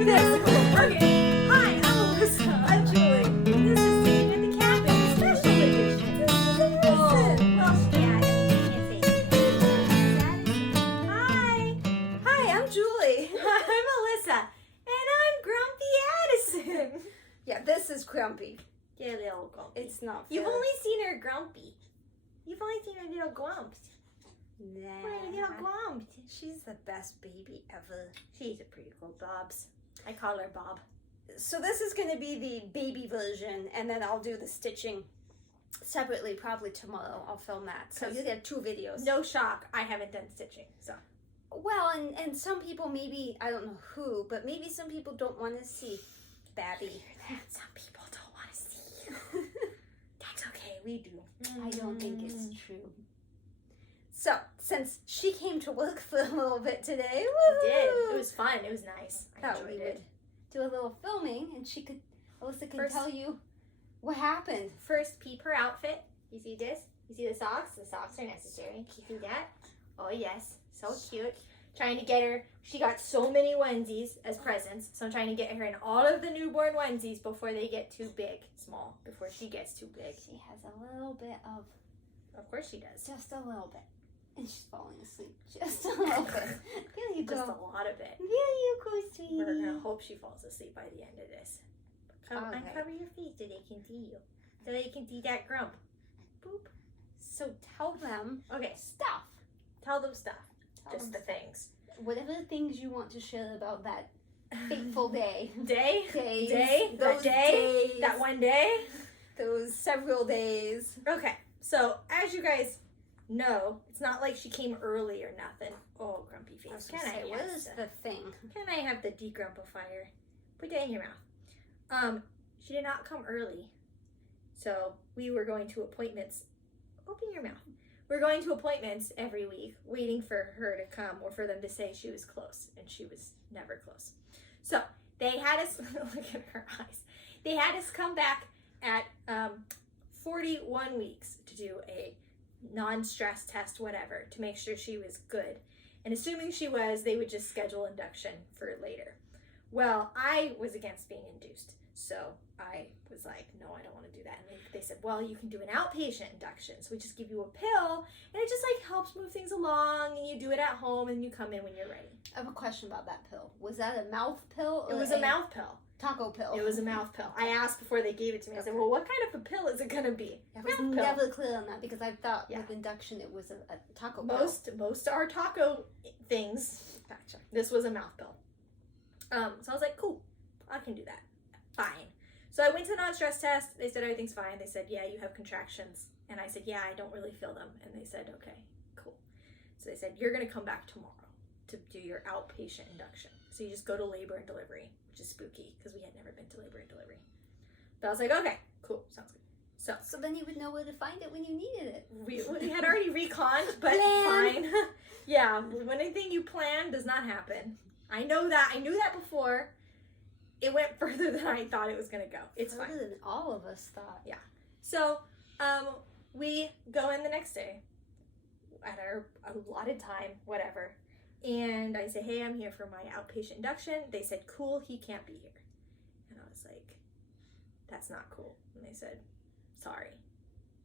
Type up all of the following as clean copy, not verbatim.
do this. Okay. Hi, I'm Alyssa. I'm Julie. This is Staying at the Cabin, special edition. Oh, well, yeah, I can't say. Hi. Hi, I'm Julie. I'm Alyssa. And I'm Grumpy Addison. Yeah, this is Grumpy. Yeah, little Grumpy. It's not You've fair. only seen her grumpy. You've only seen her little grumps. Nah. Her little grumps. She's the best baby ever. She's a pretty cool Bobs. I call her Bob. So this is going to be the baby version, and then I'll do the stitching separately, probably tomorrow. I'll film that. So you get 2 videos. No shock, I haven't done stitching, so. Well, and some people maybe, I don't know who, but maybe some people don't want to see Babby. Some people don't want to see you. That's okay, we do. I don't think it's true. So, since she came to work for a little bit today, We did. It was fun. It was nice. I thought we enjoyed would it. do a little filming, and Alyssa can First- tell you what happened. First, peep her outfit. You see this? You see the socks? The socks are necessary. You see that? Oh, yes. So cute. Trying to get her. She got so many onesies as presents. So I'm trying to get her in all of the newborn onesies before they get too big. Small. Before she gets too big. She has a little bit of, Of course she does. just a little bit. And she's falling asleep. Just a little bit. Here you Just go. a lot of it. Here you go, sweetie. We're going to hope she falls asleep by the end of this. Okay. Uncover your face so they can see you. So they can see that grump. Boop. So tell them Okay. stuff. Tell them stuff. Tell Just them the things. whatever things you want to share about that fateful day. Day? Days. Day? Those That day? days. That one day? Those several days. Okay, so as you guys know, it's not like she came early or nothing. Oh, grumpy face. I was Can gonna say, I what have is the- the thing? Can I have the degrumpifier? Put that in your mouth. She did not come early. So we were going to appointments. Open your mouth. We're going to appointments every week, waiting for her to come or for them to say she was close, and she was never close. So they had us, look at her eyes. They had us come back at 41 weeks to do a non-stress test, whatever, to make sure she was good. And assuming she was, they would just schedule induction for later. Well, I was against being induced. So I was like, no, I don't want to do that. And they said, well, you can do an outpatient induction. So we just give you a pill, and it just like helps move things along, and you do it at home, and you come in when you're ready. I have a question about that pill. Was that a mouth pill? It Or was a mouth pill. taco pill. It was a mouth pill. I asked before they gave it to me. I said, well, what kind of a pill is it going to be? I was Mouth pill. never clear on that because I thought Yeah. with induction it was a taco pill. Most are taco things. Gotcha. This was a mouth pill. So I was like, cool, I can do that. Fine. So I went to the non-stress test. They said everything's fine. They said, yeah, you have contractions. And I said, yeah, I don't really feel them. And they said, okay, cool. So they said, you're going to come back tomorrow to do your outpatient induction. So you just go to labor and delivery, which is spooky because we had never been to labor and delivery. But I was like, okay, cool, sounds good. So then you would know where to find it when you needed it. We had already reconned, but Plan. fine. Yeah, when anything you plan does not happen. I know that. I knew that before. It went further than I thought it was going to go. It's Further fine. than all of us thought. So, we go in the next day at our allotted time, whatever. And I say, hey, I'm here for my outpatient induction. They said, cool, he can't be here. And I was like, that's not cool. And they said, sorry.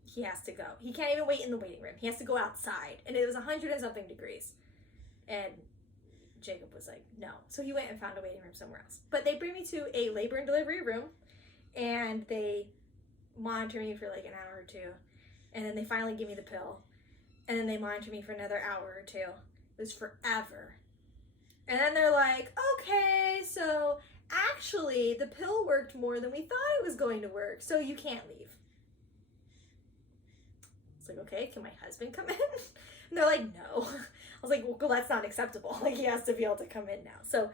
He has to go. He can't even wait in the waiting room. He has to go outside. And it was 100 and something degrees. And Jacob was like, no. So he went and found a waiting room somewhere else. But they bring me to a labor and delivery room, and they monitor me for like an hour or two. And then they finally give me the pill. And then they monitor me for another hour or two. It was forever. And then they're like, okay, so actually the pill worked more than we thought it was going to work, so you can't leave. It's like, okay, can my husband come in? And they're like, no. I was like, well, that's not acceptable. Like, he has to be able to come in now. So,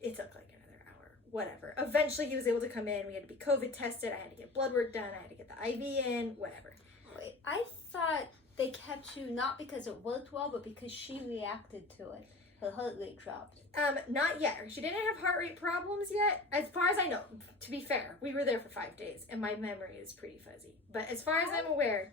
it took like another hour, whatever. Eventually, he was able to come in. We had to be COVID tested. I had to get blood work done. I had to get the IV in, whatever. Wait, I thought they kept you not because it worked well, but because she reacted to it. Her heart rate dropped. Not yet. She didn't have heart rate problems yet. As far as I know, to be fair, we were there for 5 days, and my memory is pretty fuzzy. But as far as I'm aware,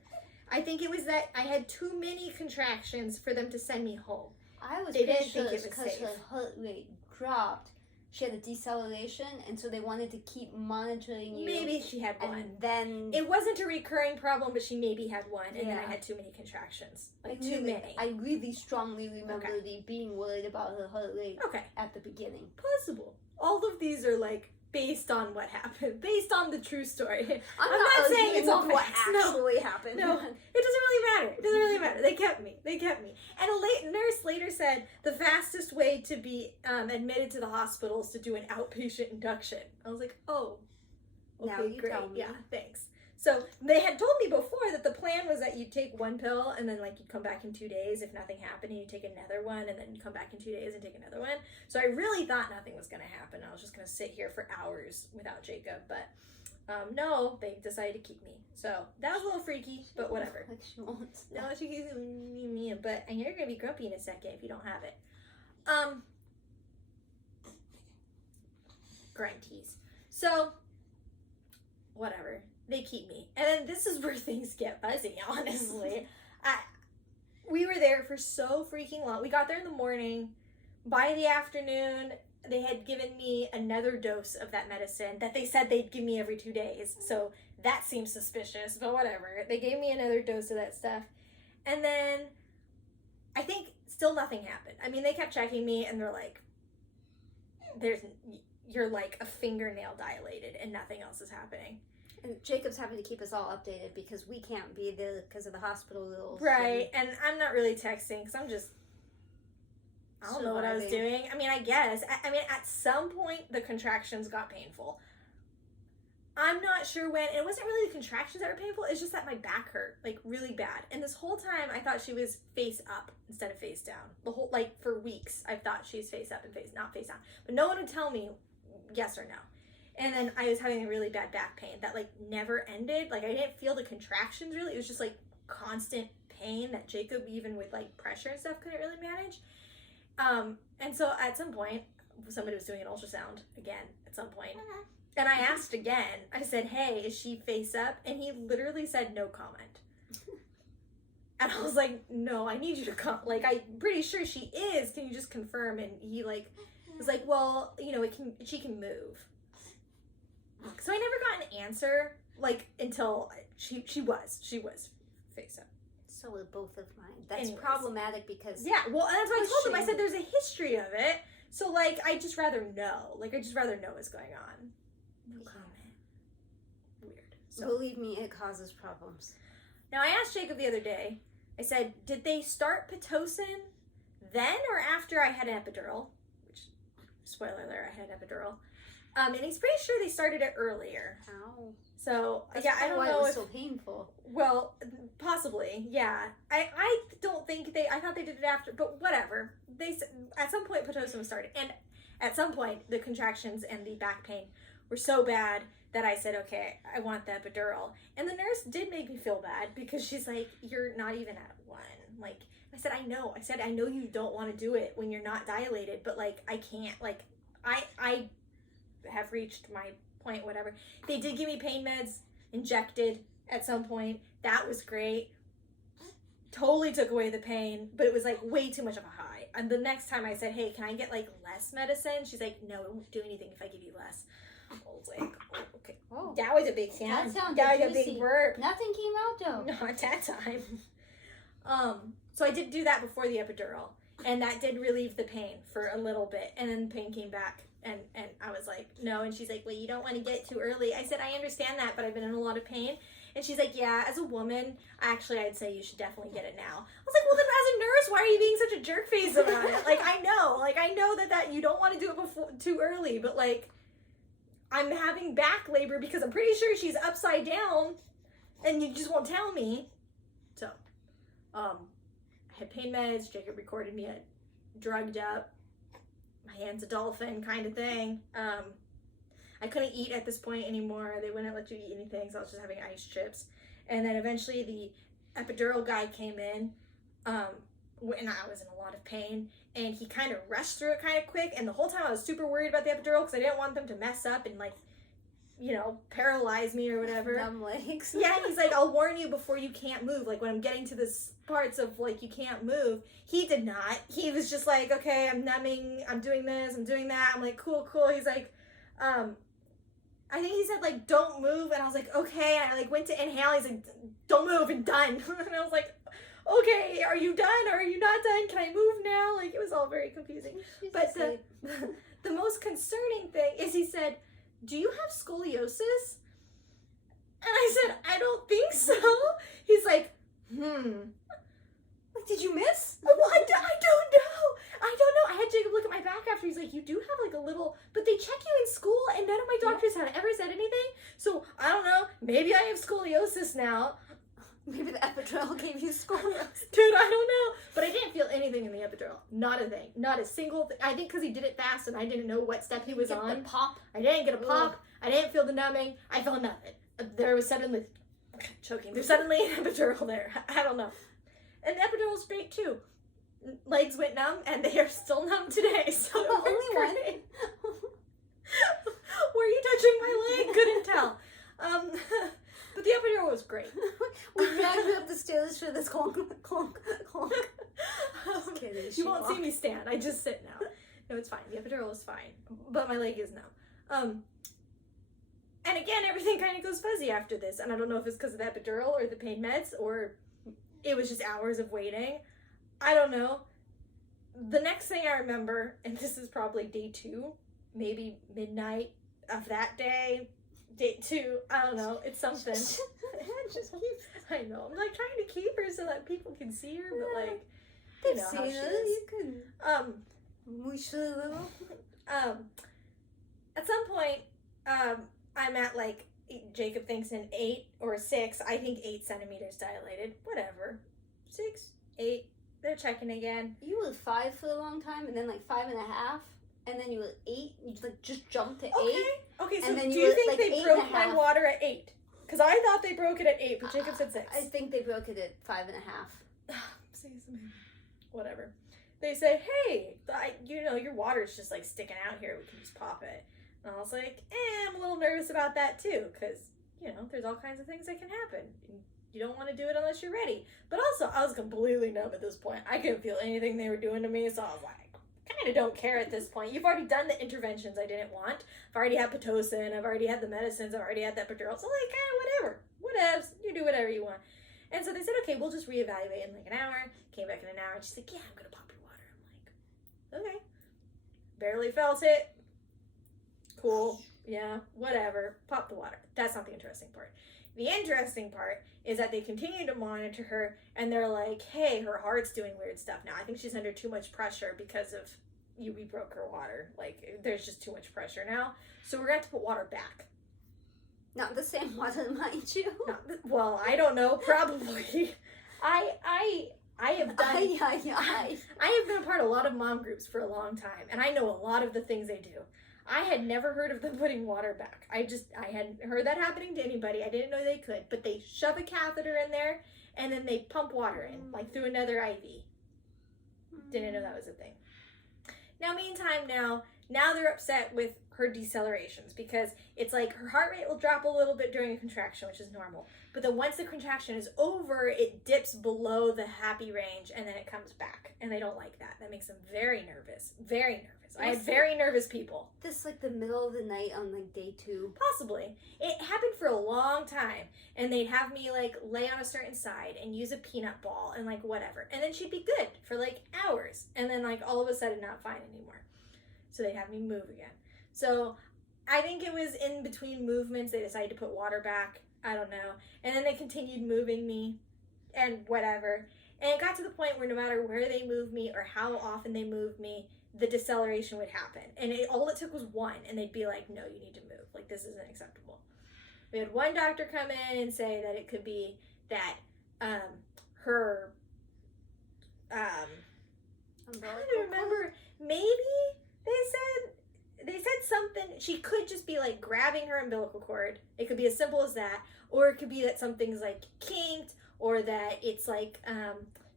I think it was that I had too many contractions for them to send me home. I was They pretty didn't sure think it's it was because safe. her heart rate dropped, she had a deceleration, and so they wanted to keep monitoring you. Maybe she had one. And then it wasn't a recurring problem, but she maybe had one, and then I had too many contractions. Like, too many. I really strongly remember being worried about her heart rate at the beginning. Possible. All of these are, like, based on what happened, based on the true story. I'm not saying it's all what actually happened. No, it doesn't really matter. It doesn't really matter. They kept me. And a nurse later said the fastest way to be admitted to the hospital is to do an outpatient induction. I was like, oh, okay, now you great. tell me. Yeah, thanks. So they had told me before that the plan was that you'd take one pill and then like you'd come back in 2 days if nothing happened, and you'd take another one and then you'd come back in 2 days and take another one. So I really thought nothing was going to happen. I was just going to sit here for hours without Jacob. But no, they decided to keep me. So that was a little freaky, but whatever. She won't. No, she keeps me. But I know you're going to be grumpy in a second if you don't have it. Grind teas. So whatever. They keep me. And then this is where things get fuzzy, honestly. We were there for so freaking long. We got there in the morning. By the afternoon, they had given me another dose of that medicine that they said they'd give me every 2 days. So that seems suspicious, but whatever. They gave me another dose of that stuff. And then I think still nothing happened. I mean, they kept checking me and they're like, you're like a fingernail dilated and nothing else is happening. And Jacob's having to keep us all updated because we can't be there because of the hospital rules. Right, and I'm not really texting because I don't know what I was doing. I mean, I guess. I mean, at some point, the contractions got painful. I'm not sure when. It wasn't really the contractions that were painful. It's just that my back hurt, like, really bad. And this whole time, I thought she was face up instead of face down. The whole, like, for weeks, I thought she was face up and not face down. But no one would tell me yes or no. And then I was having a really bad back pain that, like, never ended. Like, I didn't feel the contractions, really. It was just, like, constant pain that Jacob, even with, like, pressure and stuff, couldn't really manage. And so at some point, somebody was doing an ultrasound again at some point. And I asked again. I said, hey, is she face up? And he literally said no comment. And I was like, no, I need you to come. Like, I'm pretty sure she is. Can you just confirm? And he, like, was like, well, you know, she can move. So I never got an answer, like, until she was face up. So were both of mine. That's Anyways. Problematic because... Yeah, well, and that's what I told him. I said there's a history of it, so, like, I'd just rather know. Like, I'd just rather know what's going on. No comment. Weird. So, believe me, it causes problems. now, I asked Jacob the other day, I said, did they start Pitocin then or after I had an epidural? Which, spoiler alert, I had an epidural. And he's pretty sure they started it earlier. Ow. So, That's yeah, I don't why know it was if... so painful. Well, possibly, yeah. I don't think I thought they did it after, but whatever. At some point, Pitocin was started. And at some point, the contractions and the back pain were so bad that I said, okay, I want the epidural. And the nurse did make me feel bad because she's like, you're not even at 1. Like, I said, I know you don't want to do it when you're not dilated, but, like, I can't. Like, I have reached my point, whatever. They did give me pain meds, injected at some point. That was great. Totally took away the pain, but it was, like, way too much of a high. And the next time I said, hey, can I get, like, less medicine? She's like, no, it won't do anything if I give you less. I was like, oh, okay. Oh, that was a big sound. That sounded That was a juicy. big burp. Nothing came out, though. Not at that time. So I did do that before the epidural, and that did relieve the pain for a little bit, and then the pain came back. And I was like, no. And she's like, well, you don't want to get too early. I said, I understand that, but I've been in a lot of pain. And she's like, yeah, as a woman, I'd say you should definitely get it now. I was like, well, then as a nurse, why are you being such a jerk face about it? Like, I know that you don't want to do it before too early, but, like, I'm having back labor because I'm pretty sure she's upside down and you just won't tell me. So, I had pain meds. Jacob recorded me at drugged up, my hand's a dolphin kind of thing. I couldn't eat at this point anymore. They wouldn't let you eat anything, so I was just having ice chips. And then eventually the epidural guy came in, and I was in a lot of pain, and he kind of rushed through it kind of quick, and the whole time I was super worried about the epidural because I didn't want them to mess up and, like, paralyze me or whatever. Numb legs. Yeah, and he's like, I'll warn you before you can't move. Like, when I'm getting to this parts of, like, you can't move. He did not. He was just like, okay, I'm numbing, I'm doing this, I'm doing that. I'm like, cool. He's like, I think he said, like, don't move. And I was like, okay. And I, like, went to inhale. He's like, don't move, and done. And I was like, okay, are you done? Or are you not done? Can I move now? Like, it was all very confusing. But the most concerning thing is he said, do you have scoliosis? And I said, I don't think so. He's like, Did you miss? Well, I don't know. I had Jacob look at my back after. He's like, you do have like a little, but they check you in school and none of my doctors had ever said anything. So I don't know. Maybe I have scoliosis now. Maybe the epidural gave you scoliosis. Dude, I don't know. But I didn't feel anything in the epidural. Not a thing. Not a single thing. I think because he did it fast and I didn't know what step he was on. The pop. I didn't get a pop. I didn't feel the numbing. I felt nothing. There was suddenly, choking. There's suddenly an epidural there. I don't know. And the epidural straight too. Legs went numb and they are still numb today. So only one. Were you touching my leg? Couldn't tell. But the epidural was great. We dragged you up the stairs for this clonk. Just kidding. You won't see me stand. I just sit now. No, it's fine. The epidural is fine. But my leg is numb. And again, everything kind of goes fuzzy after this. And I don't know if it's because of the epidural or the pain meds or it was just hours of waiting. I don't know. The next thing I remember, and this is probably day 2, maybe midnight of that day. Day 2, I don't know. It's something. Just keeps. I know. I'm like trying to keep her so that people can see her, but like, They've know how seen she it. is. You can. Mush a little. At some point, I'm at like, Jacob thinks an 8 or 6. I think 8 centimeters dilated. Whatever. 6, 8. They're checking again. You were 5 for a long time, and then like 5.5, and then you were 8. You like just jumped to 8. Okay. So and then do you you were, think like, they broke my 8.5. water at 8? Because I thought they broke it at 8, but Jacob said 6. I think they broke it at 5.5. Whatever. They say, hey, your water's just like sticking out here. We can just pop it. And I was like, I'm a little nervous about that too, because, there's all kinds of things that can happen. You don't want to do it unless you're ready. But also, I was completely numb at this point. I couldn't feel anything they were doing to me, so I was like, kind of don't care at this point. You've already done the interventions I didn't want. I've already had Pitocin. I've already had the medicines. I've already had the epidural. So like, whatever. You do whatever you want. And so they said, okay, we'll just reevaluate in like an hour. Came back in an hour, and she's like, yeah, I'm going to pop your water. I'm like, okay. Barely felt it. Cool. Yeah, whatever. Pop the water. That's not the interesting part. The interesting part is that they continue to monitor her, and they're like, hey, her heart's doing weird stuff now. I think she's under too much pressure because of we broke her water. Like, there's just too much pressure now. So we're going to have to put water back. Not the same water, mind you. Well, I don't know. Probably. I have done. I have been a part of a lot of mom groups for a long time, and I know a lot of the things they do. I had never heard of them putting water back. I hadn't heard that happening to anybody. I didn't know they could, but they shove a catheter in there and then they pump water in, like through another IV. Didn't know that was a thing. Now, meantime, now they're upset with her decelerations because it's like her heart rate will drop a little bit during a contraction, which is normal. But then once the contraction is over, it dips below the happy range and then it comes back. And they don't like that. That makes them very nervous. Very nervous. I had very nervous people. This like the middle of the night on like day 2. Possibly. It happened for a long time. And they'd have me like lay on a certain side and use a peanut ball and like whatever. And then she'd be good for like hours. And then like all of a sudden not fine anymore. So they'd have me move again. So I think it was in between movements they decided to put water back. I don't know. And then they continued moving me and whatever. And it got to the point where no matter where they moved me or how often they moved me, the deceleration would happen. And all it took was 1, and they'd be like, no, you need to move. Like, this isn't acceptable. We had one doctor come in and say that it could be that her, I don't remember, maybe they said something, she could just be like grabbing her umbilical cord. It could be as simple as that, or it could be that something's like kinked, or that it's like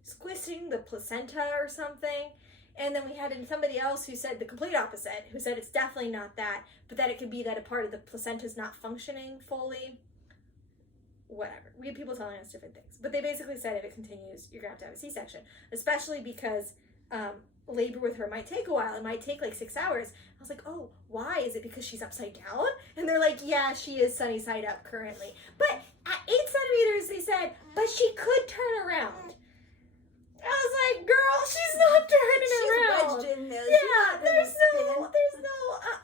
squishing the placenta or something. And then we had somebody else who said the complete opposite, who said it's definitely not that, but that it could be that a part of the placenta's not functioning fully. Whatever. We had people telling us different things. But they basically said if it continues, you're going to have a C-section. Especially because labor with her might take a while. It might take like 6 hours. I was like, oh, why? Is it because she's upside down? And they're like, yeah, she is sunny side up currently. But at 8 centimeters, they said, but she could turn around. I was like, girl, she's not turning around. Wedged in there. Yeah, there's no,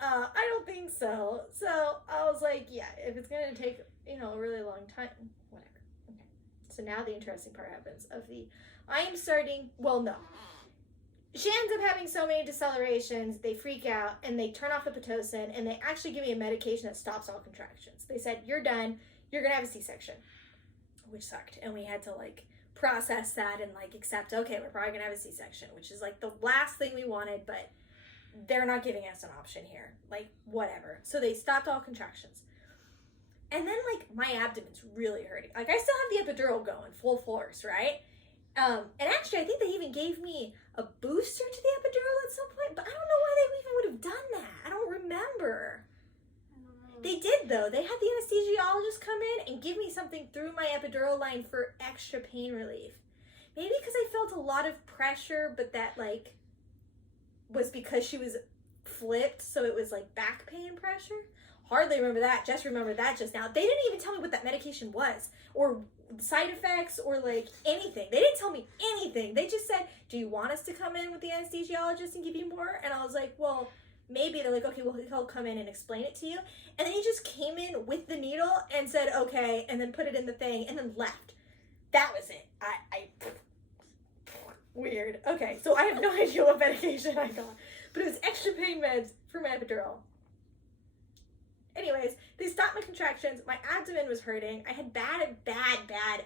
I don't think so. So I was like, yeah, if it's going to take, a really long time, whatever. Okay. So now the interesting part happens no. She ends up having so many decelerations, they freak out, and they turn off the Pitocin, and they actually give me a medication that stops all contractions. They said, you're done, you're going to have a C-section, which sucked. And we had to, process that and, accept, okay, we're probably going to have a C-section, which is, the last thing we wanted, but they're not giving us an option here. Whatever. So they stopped all contractions. And then, my abdomen's really hurting. I still have the epidural going, full force, right? And actually, I think they even gave me a booster to the epidural at some point, but I don't know why they even would have done that. I don't remember. They did, though. They had the anesthesiologist come in and give me something through my epidural line for extra pain relief. Maybe because I felt a lot of pressure, but that, was because she was flipped, so it was, back pain pressure. Hardly remember that. Just remember that just now. They didn't even tell me what that medication was, or side effects, or anything. They didn't tell me anything. They just said, do you want us to come in with the anesthesiologist and give you more? And I was like, well, maybe. They're like, okay, well, he'll come in and explain it to you. And then he just came in with the needle and said, okay, and then put it in the thing and then left. That was it. Weird. Okay, so I have no idea what medication I got, but it was extra pain meds for my epidural. Anyways, they stopped my contractions. My abdomen was hurting. I had bad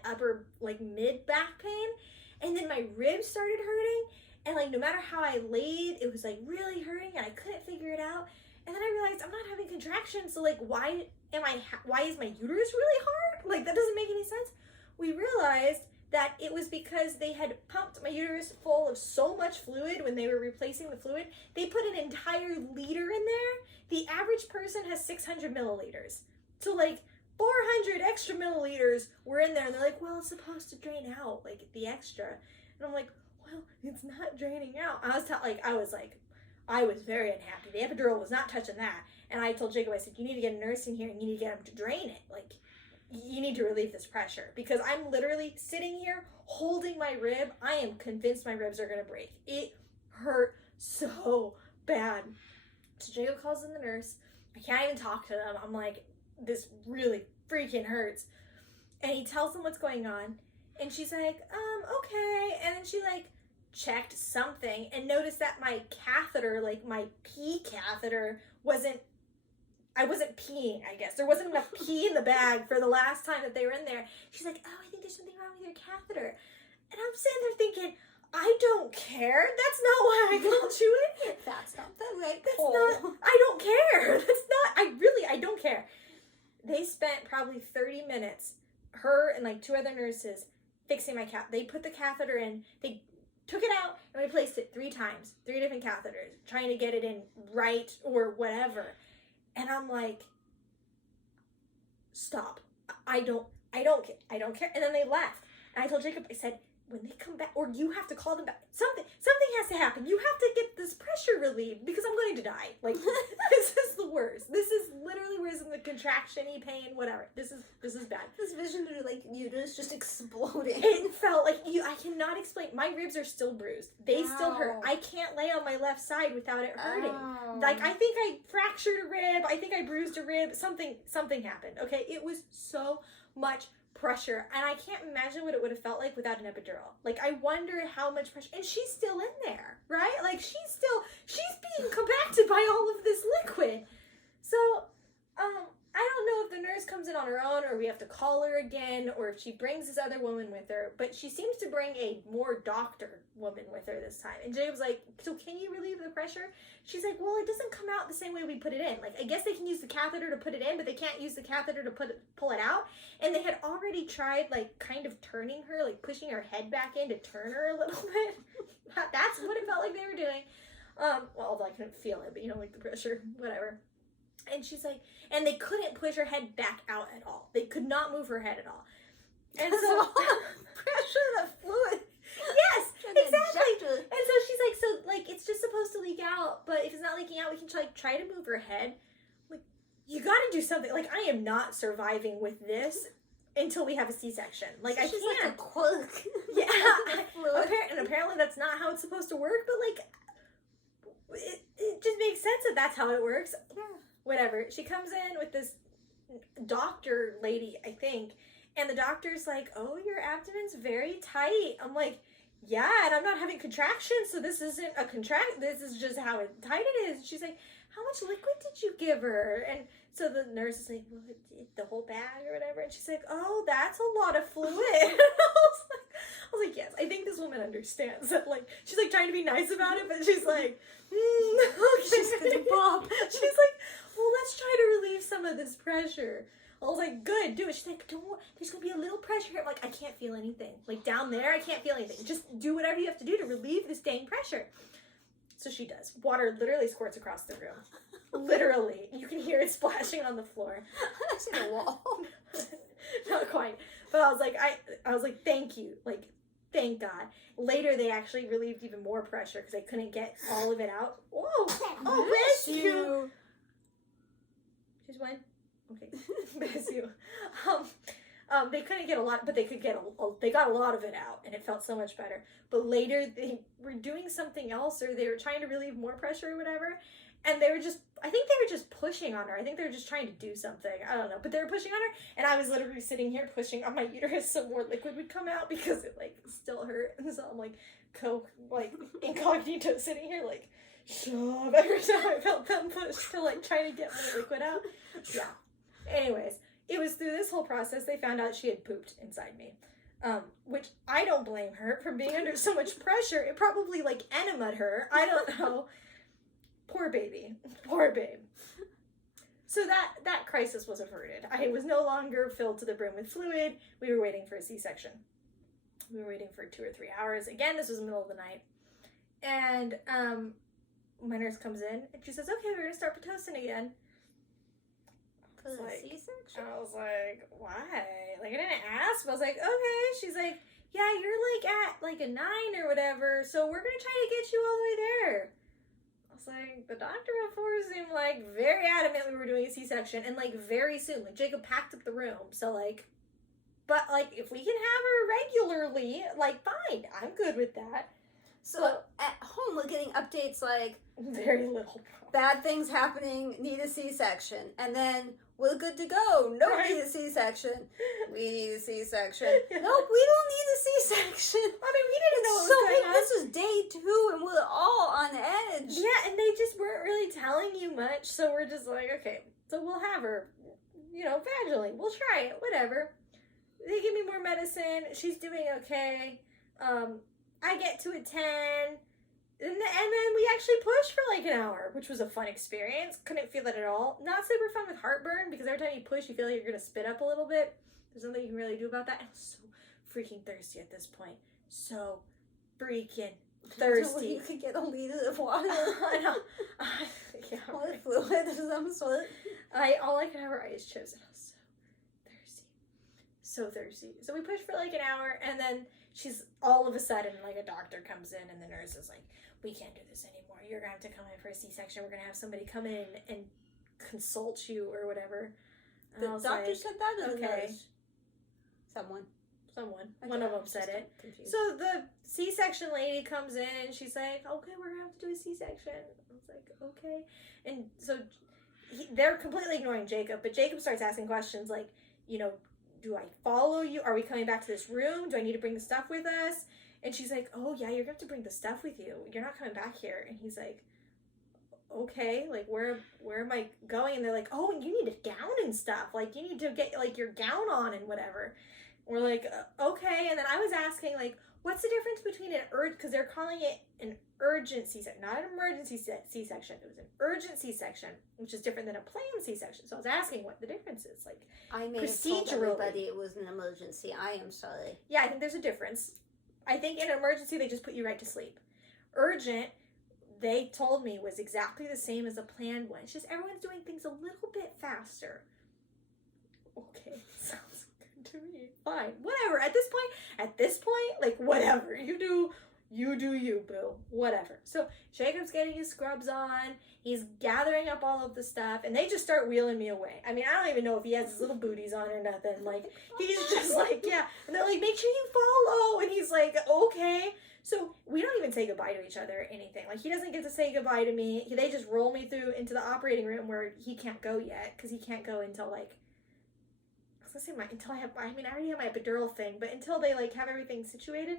upper, mid back pain. And then my ribs started hurting. And, no matter how I laid, it was, really hurting. And I couldn't figure it out. And then I realized I'm not having contractions. So, why is my uterus really hard? That doesn't make any sense. We realized that it was because they had pumped my uterus full of so much fluid when they were replacing the fluid. They put an entire liter in there. The average person has 600 milliliters. So 400 extra milliliters were in there. And they're like, well, it's supposed to drain out, the extra. And I'm like, well, it's not draining out. I was very unhappy. The epidural was not touching that. And I told Jacob, I said, you need to get a nurse in here and you need to get him to drain it. You need to relieve this pressure, because I'm literally sitting here holding my rib. I am convinced my ribs are going to break. It hurt so bad. So Jacob calls in the nurse. I can't even talk to them. I'm like, this really freaking hurts. And he tells them what's going on. And she's like, okay. And then she checked something and noticed that my catheter, my pee catheter, I wasn't peeing, I guess. There wasn't enough pee in the bag for the last time that they were in there. She's like, oh, I think there's something wrong with your catheter. And I'm sitting there thinking, I don't care. That's not why I called you in. That's not the right That's call. not, I don't care. I don't care. They spent probably 30 minutes, her and 2 other nurses, fixing my catheter. They put the catheter in, they took it out and replaced it 3 times, 3 different catheters, trying to get it in right or whatever. And I'm like, stop. I don't care. And then they left. And I told Jacob, I said, when they come back, or you have to call them back. Something has to happen. You have to get this pressure relieved, because I'm going to die. This is the worst. This is literally where the contraction-y pain, whatever. This is bad. This vision of uterus just exploding. It felt I cannot explain. My ribs are still bruised. They still hurt. I can't lay on my left side without it hurting. I think I fractured a rib. I think I bruised a rib. Something happened. Okay, it was so much pressure, and I can't imagine what it would have felt like without an epidural. I wonder how much pressure, and she's still in there, right? She's being compacted by all of this liquid. So, I don't know if the nurse comes in on her own, or we have to call her again or if she brings this other woman with her, but she seems to bring a more doctor woman with her this time. And Jacob's like, so can you relieve the pressure? She's like, well, it doesn't come out the same way we put it in. Like, I guess they can use the catheter to put it in, but they can't use the catheter to pull it out. And they had already tried, like, kind of turning her, like, pushing her head back in to turn her a little bit. That's what it felt like they were doing. Well, although I couldn't feel it, but, you know, like the pressure, whatever. And she's like, and they couldn't push her head back out at all. They could not move her head at all. And so pressure, the fluid. Yes, exactly. And so she's like, so like it's just supposed to leak out, but if it's not leaking out, we can try to move her head. Like, you got to do something. Like, I am not surviving with this until we have a C-section. Like, so I she's can't. Like a quirk. Yeah. And apparently that's not how it's supposed to work, but like, it just makes sense that that's how it works. Yeah. Whatever. She comes in with this doctor lady, I think, and the doctor's like, oh, your abdomen's very tight. I'm like, yeah, and I'm not having contractions, so this isn't a this is just how tight it is. She's like, how much liquid did you give her? And so the nurse is like, well, the whole bag or whatever. And she's like, oh, that's a lot of fluid. I was like, yes, I think this woman understands that. Like, she's like trying to be nice about it, but she's like, okay. She's gonna pop. She's like, well, let's try to relieve some of this pressure. I was like, good, do it. She's like, don't worry, there's gonna be a little pressure here. I'm like, I can't feel anything. Like, down there, I can't feel anything. Just do whatever you have to do to relieve this dang pressure. So she does. Water literally squirts across the room. Literally. You can hear it splashing on the floor. I see the wall. Not quite. But I was like, thank you. Like, thank God. Later, they actually relieved even more pressure because I couldn't get all of it out. Whoa! Oh, bless you. She's one. Okay, bless you. They couldn't get a lot, but they could get they got a lot of it out, and it felt so much better. But later, they were doing something else, or they were trying to relieve more pressure or whatever, and I think they were just pushing on her. I think they were just trying to do something. I don't know, but they were pushing on her, and I was literally sitting here pushing on my uterus so more liquid would come out because it like still hurt, and so I'm like incognito sitting here like shove every time I felt them push to like try to get more liquid out. Yeah. Anyways, it was through this whole process they found out she had pooped inside me, which I don't blame her for being under so much pressure. It probably like enemaed her. I don't know. Poor baby. Poor babe. So that crisis was averted. I was no longer filled to the brim with fluid. We were waiting for a C-section. We were waiting for 2 or 3 hours. Again, this was the middle of the night. And my nurse comes in and she says, okay, we're going to start Pitocin again. C-section? I was like, why? Like, I didn't ask, but I was like, okay. She's like, yeah, you're like at like a 9 or whatever, so we're gonna try to get you all the way there. I was like, the doctor before seemed like very adamant we were doing a C-section, and like very soon, like Jacob packed up the room, so like, but like if we can have her regularly, like fine, I'm good with that. So at home, we're getting updates like very little. Bad things happening, need a C-section. And then we're good to go. No, right. Need a C-section. We need a C-section. Yeah. Nope, we don't need a C-section. I mean, we didn't know what was going on. This is day 2 and we're all on edge. Yeah, and they just weren't really telling you much. So we're just like, okay, so we'll have her, vaginally. We'll try it, whatever. They give me more medicine. She's doing okay. I get to a 10. And then we actually pushed for like an hour, which was a fun experience. Couldn't feel it at all. Not super fun with heartburn because every time you push, you feel like you're going to spit up a little bit. There's nothing you can really do about that. I was so freaking thirsty at this point. So freaking thirsty. You could get a liter of water. I know. Yeah, or fluid of some sort. All I could have were ice chips, and I was so thirsty. So thirsty. So we pushed for like an hour, and then she's all of a sudden, like a doctor comes in, and the nurse is like, we can't do this anymore. You're going to have to come in for a C-section. We're going to have somebody come in and consult you or whatever. And The doctor said that? Or okay. The nurse? Someone. One of them said it. Confused. So the C-section lady comes in and she's like, okay, we're going to have to do a C-section. I was like, okay. And so they're completely ignoring Jacob, but Jacob starts asking questions like, do I follow you? Are we coming back to this room? Do I need to bring the stuff with us? And she's like, oh yeah, you're going to have to bring the stuff with you. You're not coming back here. And he's like, okay, like, where am I going? And they're like, oh, and you need a gown and stuff. Like, you need to get, like, your gown on and whatever. We're like, okay. And then I was asking, like, what's the difference between because they're calling it an urgent C-section, not an emergency C-section. It was an urgent C-section, which is different than a planned C-section. So I was asking what the difference is. Like, I may have told everybody it was an emergency. I am sorry. Yeah, I think there's a difference. I think in an emergency, they just put you right to sleep. Urgent, they told me, was exactly the same as a planned one. It's just everyone's doing things a little bit faster. Okay, sounds good to me. Fine, whatever. At this point, like, whatever. You do you, boo. Whatever. So Jacob's getting his scrubs on. He's gathering up all of the stuff, and they just start wheeling me away. I mean, I don't even know if he has his little booties on or nothing. Like, he's just like, yeah. And they're like, make sure you follow. And he's like, okay. So we don't even say goodbye to each other or anything. Like, he doesn't get to say goodbye to me. They just roll me through into the operating room where he can't go yet, because he can't go until, like, I was gonna say I already have my epidural thing, but until they, like, have everything situated.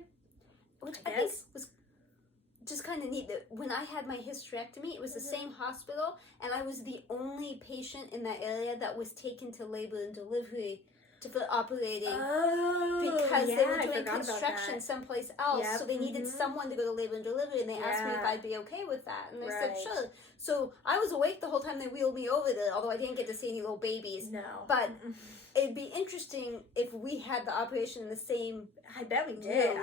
Which I think was just kind of neat that when I had my hysterectomy, it was the same hospital, and I was the only patient in that area that was taken to labor and delivery for operating because they were doing construction someplace else, so they needed someone to go to labor and delivery, and they asked me if I'd be okay with that, and I said sure. So I was awake the whole time they wheeled me over there, although I didn't get to see any little babies. No, but it'd be interesting if we had the operation in the same. I bet we did.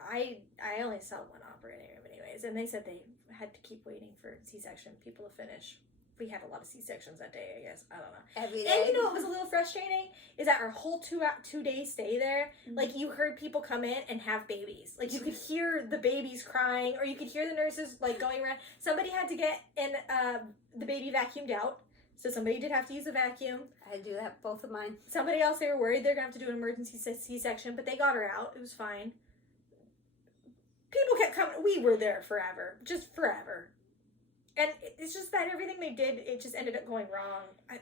I only saw one operating room anyways, and they said they had to keep waiting for C-section people to finish. We had a lot of C-sections that day, I guess. I don't know. Every day. And you know what was a little frustrating? Is that our whole 2 day stay there, like, you heard people come in and have babies. Like, you could hear the babies crying, or you could hear the nurses, like, going around. Somebody had to get the baby vacuumed out. So somebody did have to use a vacuum. I had to do that, both of mine. Somebody else, they were worried they're going to have to do an emergency C-section, but they got her out. It was fine. People kept coming. We were there forever. Just forever. And it's just that everything they did, it just ended up going wrong. I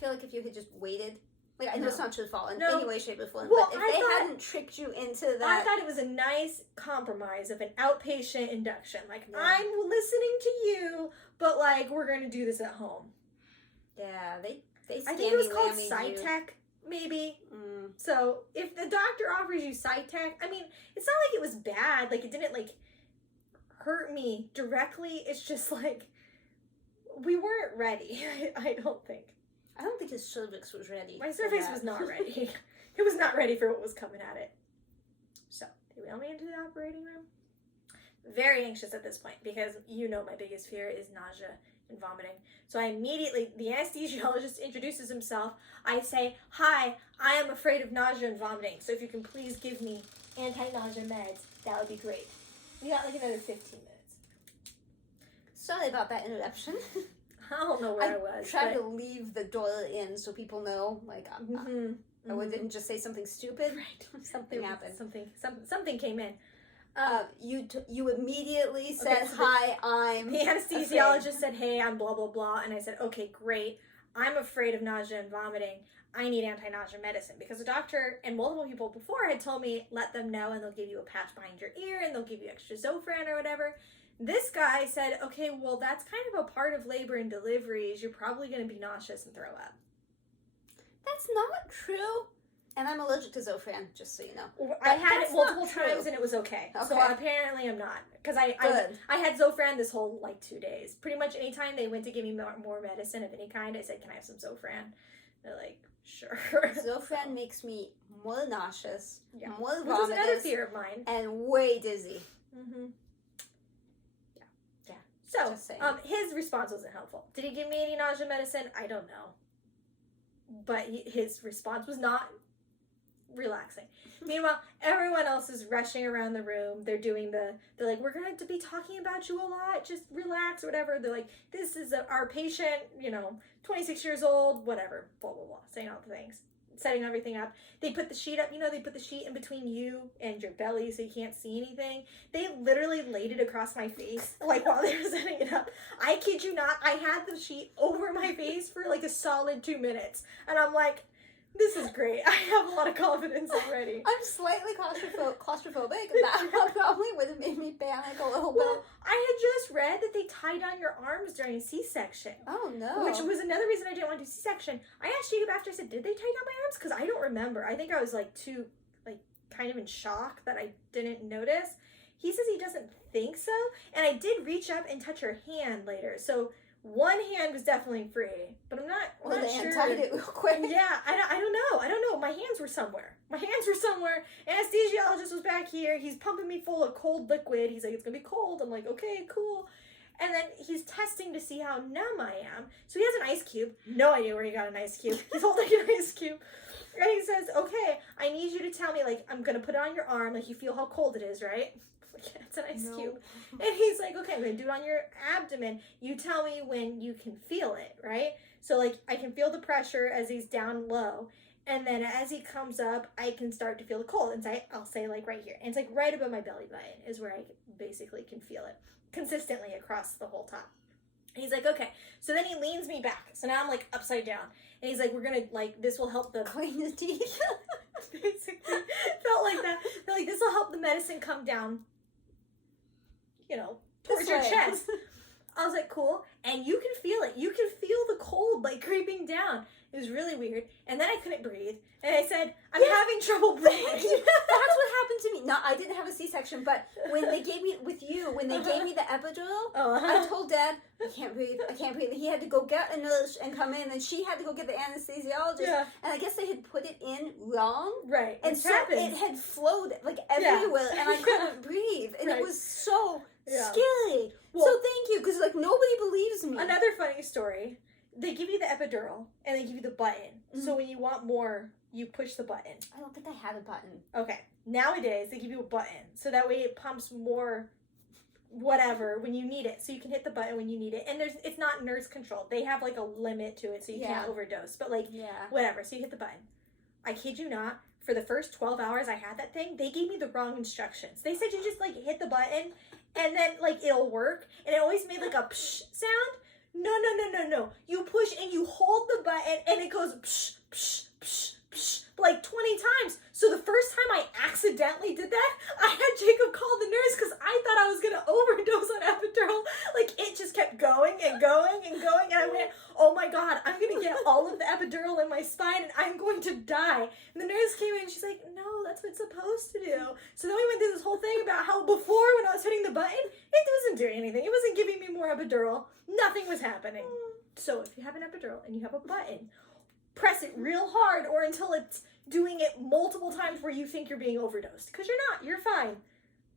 feel like if you had just waited, like, I know it's not your fault in any way, shape, or form, well, but if they hadn't tricked you into that. I thought it was a nice compromise of an outpatient induction. Like, I'm listening to you, but, like, we're going to do this at home. Yeah, they I think it was called Psytech, maybe. So, if the doctor offers you Psytech, I mean, it's not like it was bad. Like, it didn't, like, hurt me directly. It's just, like, we weren't ready, I don't think. I don't think his cervix was ready. My cervix was not ready. It was not ready for what was coming at it. So, they wheeled me into the operating room. Very anxious at this point, because you know my biggest fear is nausea and vomiting. So I immediately, the anesthesiologist introduces himself. I say, hi, I am afraid of nausea and vomiting, so if you can please give me anti-nausea meds, that would be great. We got like another 15 minutes. Sorry about that interruption. I don't know where I was. Try to leave the door in so people know, like, I didn't just say something stupid. Right. Something happened. Something came in. You immediately said, hi, I'm... The anesthesiologist said, hey, I'm blah, blah, blah. And I said, okay, great. I'm afraid of nausea and vomiting. I need anti-nausea medicine. Because the doctor and multiple people before had told me, let them know, and they'll give you a patch behind your ear, and they'll give you extra Zofran or whatever. This guy said, okay, well, that's kind of a part of labor and delivery, is you're probably going to be nauseous and throw up. That's not true. And I'm allergic to Zofran, just so you know. I had it multiple times and it was okay. So apparently I'm not. Because I had Zofran this whole, like, 2 days. Pretty much anytime they went to give me more medicine of any kind, I said, can I have some Zofran? They're like, sure. Zofran makes me more nauseous, more vomitous. Which is another fear of mine. And way dizzy. Mm-hmm. Yeah. So, his response wasn't helpful. Did he give me any nausea medicine? I don't know. But his response was not relaxing. Meanwhile, everyone else is rushing around the room. They're like, we're going to be talking about you a lot. Just relax or whatever. They're like, this is our patient, 26 years old, whatever, blah, blah, blah. Saying all the things. Setting everything up. They put the sheet up. They put the sheet in between you and your belly so you can't see anything. They literally laid it across my face, like, while they were setting it up. I kid you not, I had the sheet over my face for, like, a solid 2 minutes. And I'm like, this is great. I have a lot of confidence already. I'm slightly claustrophobic. That probably would have made me panic a little bit. I had just just read that they tie down your arms during a C-section. Oh, no. Which was another reason I didn't want to do C-section. I asked Jacob after, I said, did they tie down my arms? Because I don't remember. I think I was like too, like, kind of in shock that I didn't notice. He says he doesn't think so. And I did reach up and touch her hand later. So one hand was definitely free. But I'm not they sure. untied it real quick. Yeah, I don't know. I don't know. My hands were somewhere. Anesthesiologist was back here. He's pumping me full of cold liquid. He's like, it's going to be cold. I'm like, okay, cool. And then he's testing to see how numb I am. So he has an ice cube. No idea where he got an ice cube. He's holding an ice cube. And he says, okay, I need you to tell me, like, I'm going to put it on your arm. Like, you feel how cold it is, right? Yeah, it's an ice cube. And he's like, okay, I'm going to do it on your abdomen. You tell me when you can feel it, right? So, like, I can feel the pressure as he's down low. And then as he comes up, I can start to feel the cold. And so I'll say, like, right here. And it's, like, right above my belly button is where I basically can feel it consistently across the whole top. And he's like, okay. So then he leans me back. So now I'm, like, upside down. And he's like, we're going to, like, this will help the... Clean the teeth. Basically. Felt like that. Felt like this will help the medicine come down, you know, towards your chest. I was like, cool. And you can feel it. You can feel the cold, like, creeping down. It was really weird. And then I couldn't breathe. And I said, I'm having trouble breathing. That's what happened to me. No, I didn't have a C-section, but when they gave me, with you, when they gave me the epidural, I told Dad, I can't breathe. He had to go get a nurse and come in, and she had to go get the anesthesiologist. Yeah. And I guess they had put it in wrong. Right. And so it had flowed, like, everywhere, and I couldn't breathe. And it was so scary. Well, so thank you, because, like, nobody believes me. Another funny story. They give you the epidural, and they give you the button. Mm-hmm. So when you want more, you push the button. I don't think I had a button. Okay. Nowadays, they give you a button. So that way it pumps more whatever when you need it. So you can hit the button when you need it. And it's not nurse controlled. They have, like, a limit to it so you can't overdose. But, like, whatever. So you hit the button. I kid you not. For the first 12 hours I had that thing, they gave me the wrong instructions. They said you just, like, hit the button, and then, like, it'll work. And it always made, like, a psh sound. No. You push and you hold the button and it goes psh, psh, psh, psh, like 20 times. So the first time I accidentally did that, I had Jacob call the nurse because I thought I was going to overdose on epidural. Like, it just kept going and going and going. And I went, oh my God, I'm going to get all of the epidural in my spine and I'm going to die. And the nurse came in and she's like, no, that's what it's supposed to do. So then we went through this whole thing about how before when I was hitting the button, it wasn't doing anything. It wasn't giving me more epidural. Nothing was happening. So if you have an epidural and you have a button, press it real hard or until it's doing it multiple times where you think you're being overdosed. Because you're not. You're fine.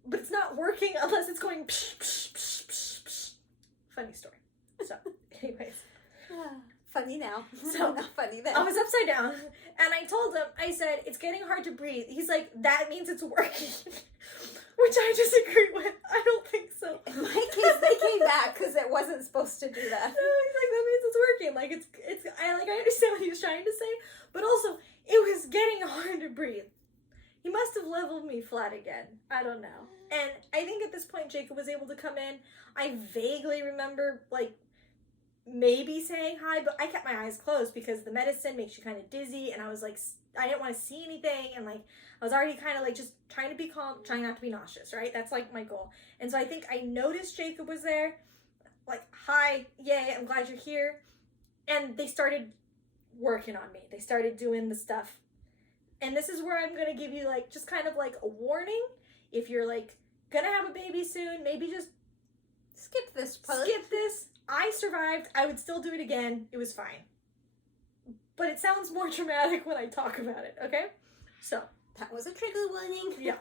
But it's not working unless it's going psh, psh, psh, psh, psh. Funny story. So, anyways. Funny now. So, not funny then. I was upside down and I told him, I said, it's getting hard to breathe. He's like, that means it's working. Which I disagree with. I don't think so. In my case, they came back because it wasn't supposed to do that. No, he's like, that means it's working. Like, I understand what he was trying to say, but also, it was getting hard to breathe. He must have leveled me flat again. I don't know. And I think at this point, Jacob was able to come in. I vaguely remember, like, maybe saying hi, but I kept my eyes closed because the medicine makes you kind of dizzy, and I was like, I didn't want to see anything, and like, I was already kind of like just trying to be calm, trying not to be nauseous, right? That's like my goal. And so I think I noticed Jacob was there, like, hi, yay, I'm glad you're here. And they started working on me. They started doing the stuff. And this is where I'm going to give you, like, just kind of like a warning. If you're, like, going to have a baby soon, maybe just skip this part. Skip this. I survived. I would still do it again. It was fine. But it sounds more dramatic when I talk about it, okay? So. That was a trigger warning. Yeah.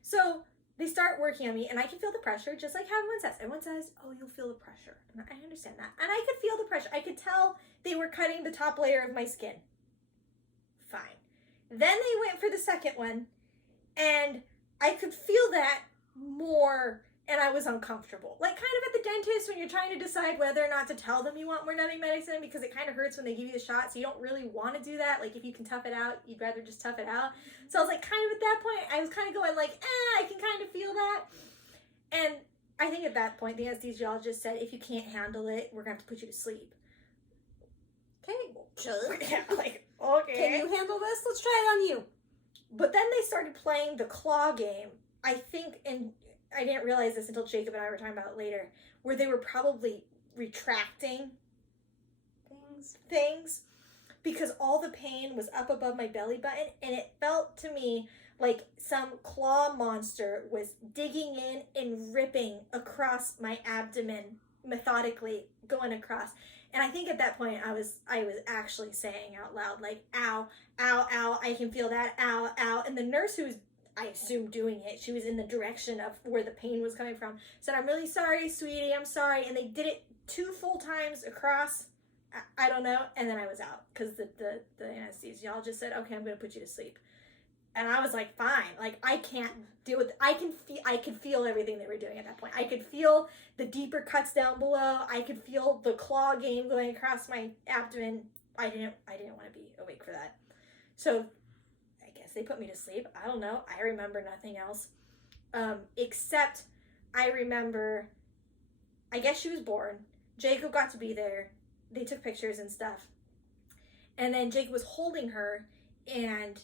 So they start working on me, and I can feel the pressure, just like how everyone says. Everyone says, oh, you'll feel the pressure. And I understand that. And I could feel the pressure. I could tell they were cutting the top layer of my skin. Fine. Then they went for the second one, and I could feel that more, and I was uncomfortable. Like, kind of at the dentist when you're trying to decide whether or not to tell them you want more numbing medicine, because it kind of hurts when they give you the shot, so you don't really want to do that. Like, if you can tough it out, you'd rather just tough it out. So I was like, kind of at that point, I was kind of going like, I can kind of feel that. And I think at that point, the anesthesiologist said, if you can't handle it, we're going to have to put you to sleep. Okay, sure. Yeah, like, okay. Can you handle this? Let's try it on you. But then they started playing the claw game, I think, and I didn't realize this until Jacob and I were talking about it later, where they were probably retracting things because all the pain was up above my belly button, and it felt to me like some claw monster was digging in and ripping across my abdomen, methodically going across. And I think at that point I was actually saying out loud, like, ow, ow, ow, I can feel that, ow, ow. And the nurse who was, I assume, doing it, she was in the direction of where the pain was coming from, said, I'm really sorry, sweetie, I'm sorry. And they did it 2 full times across, I don't know, and then I was out because the anesthesiologist said, okay, I'm going to put you to sleep. And I was like, fine, like, I can't deal with, I could feel everything they were doing at that point. I could feel the deeper cuts down below. I could feel the claw game going across my abdomen. I didn't want to be awake for that. So I guess they put me to sleep. I don't know. I remember nothing else. Except I remember, I guess she was born. Jacob got to be there. They took pictures and stuff. And then Jacob was holding her, and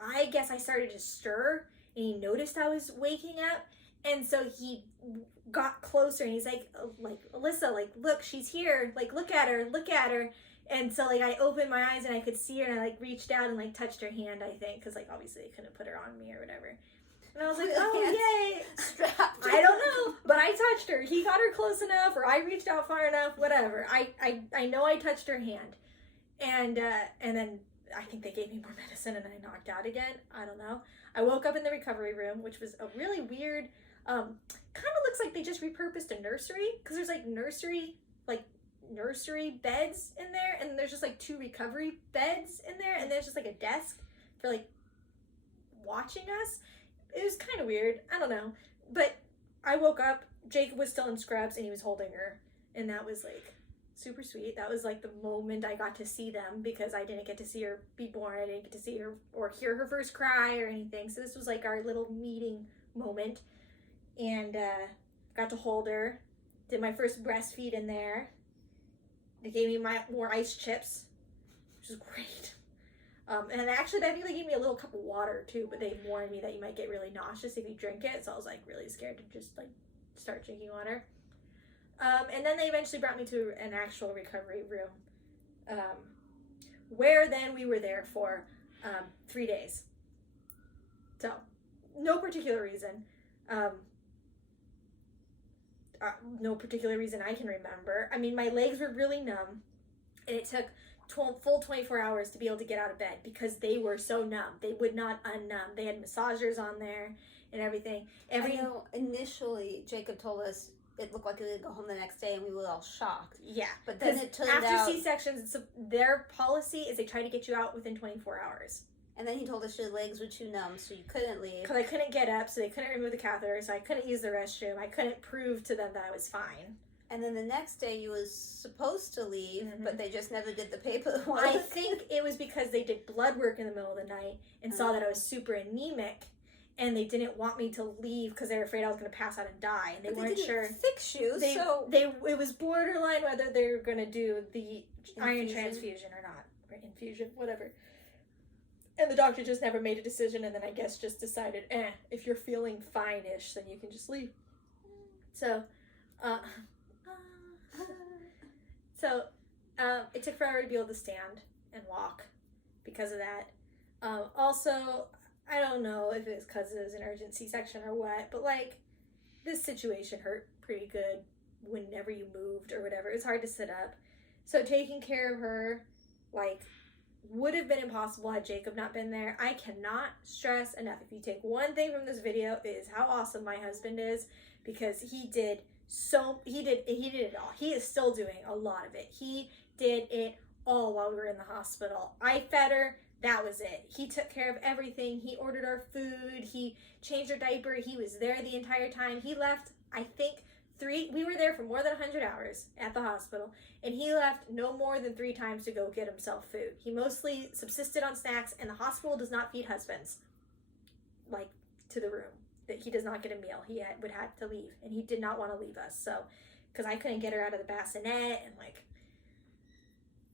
I guess I started to stir, and he noticed I was waking up, and so he got closer, and he's like, Alyssa, like, look, she's here, like, look at her, and so, like, I opened my eyes, and I could see her, and I, like, reached out and, like, touched her hand, I think, because, like, obviously they couldn't put her on me or whatever, and I was like, oh, yay, strapped. I don't know, but I touched her, he got her close enough, or I reached out far enough, whatever, I know I touched her hand, and then I think they gave me more medicine and I knocked out again. I don't know. I woke up in the recovery room, which was a really weird, kind of looks like they just repurposed a nursery, because there's like nursery beds in there, and there's just like 2 recovery beds in there, and there's just like a desk for like watching us. It was kind of weird. I don't know. But I woke up, Jacob was still in scrubs and he was holding her, and that was like super sweet. That was like the moment I got to see them, because I didn't get to see her be born. I didn't get to see her or hear her first cry or anything. So this was like our little meeting moment, and got to hold her. Did my first breastfeed in there. They gave me more ice chips, which is great. And actually, I think they gave me a little cup of water too, but they warned me that you might get really nauseous if you drink it. So I was like really scared to just like start drinking water. And then they eventually brought me to an actual recovery room, where then we were there for 3 days. So, no particular reason. No particular reason I can remember. I mean, my legs were really numb, and it took full 24 hours to be able to get out of bed because they were so numb. They would not unnumb. They had massagers on there and everything. I know initially Jacob told us it looked like we would go home the next day, and we were all shocked. Yeah. But then it turned after C-sections, their policy is they try to get you out within 24 hours. And then he told us your legs were too numb, so you couldn't leave. Because I couldn't get up, so they couldn't remove the catheter, so I couldn't use the restroom. I couldn't prove to them that I was fine. And then the next day you was supposed to leave, but they just never did the paperwork. I think it was because they did blood work in the middle of the night and saw that I was super anemic, and they didn't want me to leave because they were afraid I was going to pass out and die, and they weren't sure. Fix you, it was borderline whether they were going to do the iron transfusion or not, or infusion, whatever. And the doctor just never made a decision, and then I guess just decided, if you're feeling fine-ish, then you can just leave. So, it took forever to be able to stand and walk because of that. Also, I don't know if it was because it was an urgent C-section or what, but like, this situation hurt pretty good whenever you moved or whatever. It was hard to sit up. So taking care of her, like, would have been impossible had Jacob not been there. I cannot stress enough. If you take one thing from this video, it is how awesome my husband is, because he did it all. He is still doing a lot of it. He did it all while we were in the hospital. I fed her. That was it. He took care of everything. He ordered our food. He changed her diaper. He was there the entire time. He left, I think, we were there for more than 100 hours at the hospital, and he left no more than 3 times to go get himself food. He mostly subsisted on snacks, and the hospital does not feed husbands, like, to the room. That he does not get a meal. He would have to leave, and he did not want to leave us. So, because I couldn't get her out of the bassinet, and like,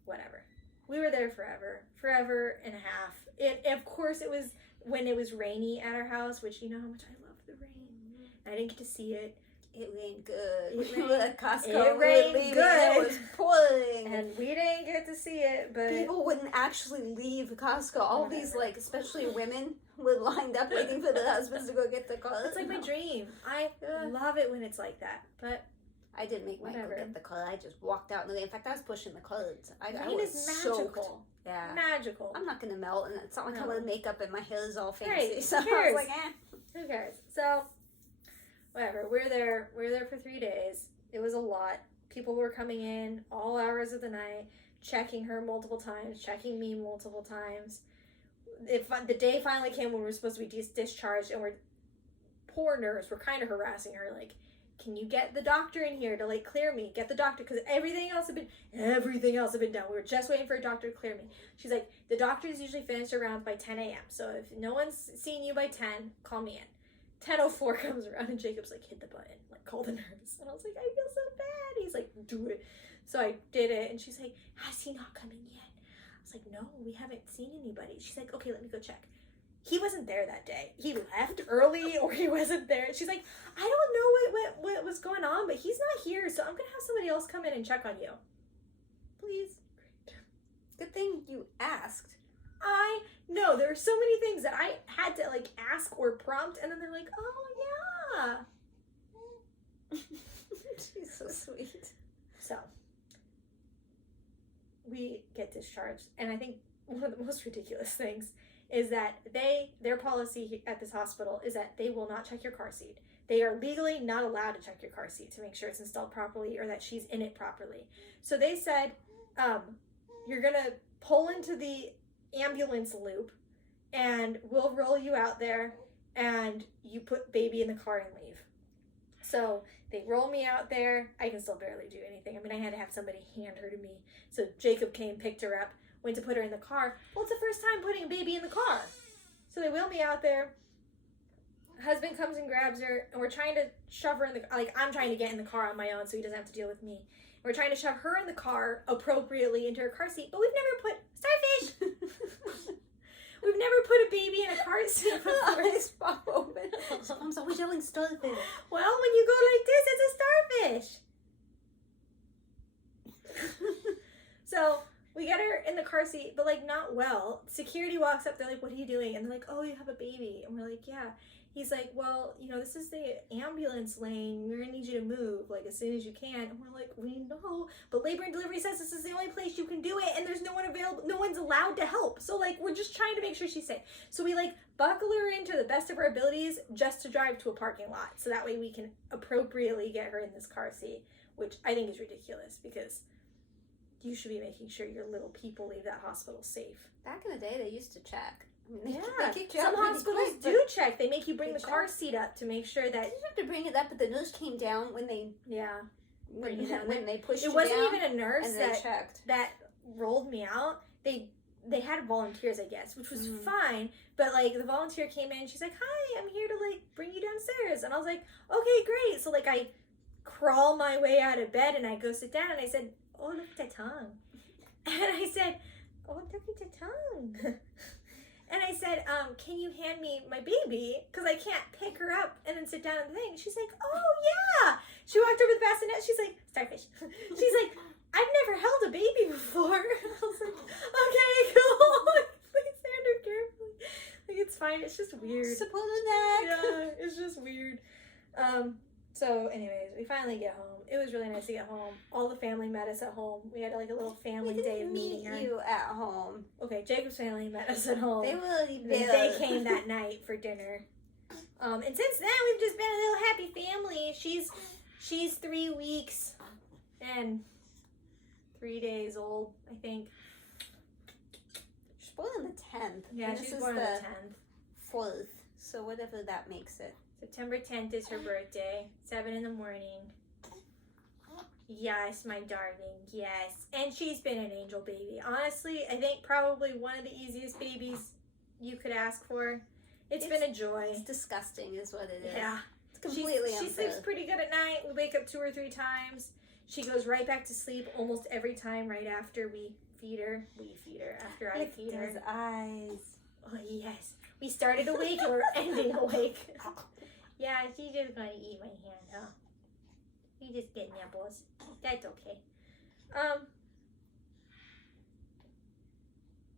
whatever. We were there forever and a half. Of course, it was when it was rainy at our house, which you know how much I love the rain. I didn't get to see it. It rained good. It We were at Costco. it rained It good. was pouring. And we didn't get to see it, but... People wouldn't actually leave Costco. All these, like, especially women, were lined up waiting for their husbands to go get the car. It's like my dream. I love it when it's like that, but... I didn't make Michael get the car. I just walked out in the rain. In fact, I was pushing the cards. Rain is magical. Soaked. Yeah. Magical. I'm not going to melt, and it's not like I'm going to make up and my hair is all fancy. Right. So Who cares? I was like, Who cares? So, whatever. We're there for 3 days. It was a lot. People were coming in all hours of the night, checking her multiple times, checking me multiple times. The day finally came when we were supposed to be discharged, and poor nurse, we're kind of harassing her, like, can you get the doctor in here to, like, clear me? Get the doctor, because everything else had been done. We were just waiting for a doctor to clear me. She's like, the doctors usually finish around by 10 a.m., so if no one's seen you by 10, call me in. 10:04 comes around, and Jacob's like, hit the button, like, call the nurse. And I was like, I feel so bad. He's like, do it. So I did it, and she's like, has he not come in yet? I was like, no, we haven't seen anybody. She's like, okay, let me go check. He wasn't there that day. He left early, or he wasn't there. She's like, I don't know what was going on, but he's not here, so I'm going to have somebody else come in and check on you. Please. good thing you asked. I know. There are so many things that I had to, like, ask or prompt, and then they're like, oh, yeah. She's so sweet. So, we get discharged, and I think one of the most ridiculous things is that their policy at this hospital is that they will not check your car seat. They are legally not allowed to check your car seat to make sure it's installed properly or that she's in it properly. So they said, you're going to pull into the ambulance loop and we'll roll you out there and you put baby in the car and leave. So they roll me out there. I can still barely do anything. I mean, I had to have somebody hand her to me. So Jacob came, picked her up, went to put her in the car. Well, it's the first time putting a baby in the car. So they wheel me out there. Husband comes and grabs her, and we're trying to shove her in the, like, I'm trying to get in the car on my own so he doesn't have to deal with me. We're trying to shove her in the car appropriately into her car seat, but we've never put, starfish! We've never put a baby in a car seat before. Eyes pop open. Mom's always yelling starfish. Well, when you go like this, it's a starfish. So we get her in the car seat, but, like, not well. Security walks up, they're like, what are you doing? And they're like, oh, you have a baby. And we're like, yeah. He's like, well, you know, this is the ambulance lane. We're going to need you to move, like, as soon as you can. And we're like, we know. But labor and delivery says this is the only place you can do it, and there's no one available. No one's allowed to help. So, like, we're just trying to make sure she's safe. So we, like, buckle her in to the best of our abilities just to drive to a parking lot. So that way we can appropriately get her in this car seat, which I think is ridiculous because you should be making sure your little people leave that hospital safe. Back in the day, they used to check. I mean, Yeah, they kicked you some out pretty hospitals quick, do check. They make you bring they the car check. seat up to make sure You that, didn't have to bring it up, but the nurse came down when they bring you down when there. they pushed It you wasn't down, even a nurse and they checked. that rolled me out. They had volunteers, I guess, which was Mhm. fine. But, like, the volunteer came in. She's like, hi, I'm here to, like, bring you downstairs. And I was like, okay, great. So, like, I crawl my way out of bed and I go sit down and I said, oh, look at that tongue. And I said, oh, look at the tongue. And I said, can you hand me my baby? Because I can't pick her up and then sit down on the thing. She's like, oh, yeah. She walked over the bassinet. She's like, starfish. She's like, I've never held a baby before. I was like, okay, cool. Please hand her carefully. Like, it's fine. It's just weird. Support the neck. Yeah, it's just weird. So, anyways, we finally get home. It was really nice to get home. All the family met us at home. We had, like, a little family We day didn't of meet meeting her. you at home. Okay, Jacob's family met us at home. They were And then they came that night for dinner. And since then, we've just been a little happy family. She's 3 weeks and 3 days old, I think. She's born on the 10th. Yeah, and she's this born is on the the 10th. 4th. So whatever that makes it. September 10th is her birthday. 7 in the morning. Yes, my darling, yes. And she's been an angel baby. Honestly, I think probably one of the easiest babies you could ask for. It's been a joy. It's disgusting is what it is. Yeah. It's completely She unfair. sleeps pretty good at night. We wake up 2 or 3 times. She goes right back to sleep almost every time right after we feed her. We feed her after I feed her. Those eyes. Oh, yes. We started awake and we're ending awake. Yeah, she's just gonna eat my hand, huh? You just get nipples. That's okay.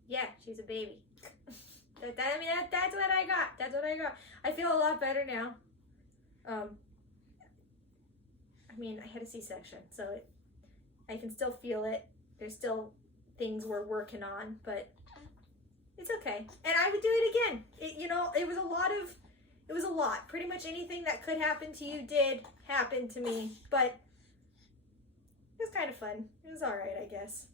Yeah, she's a baby. That's what I got. That's what I got. I feel a lot better now. I had a C-section, so I can still feel it. There's still things we're working on, but it's okay. And I would do it again. It was a lot. Pretty much anything that could happen to you did happen to me, but it was kind of fun. It was all right, I guess.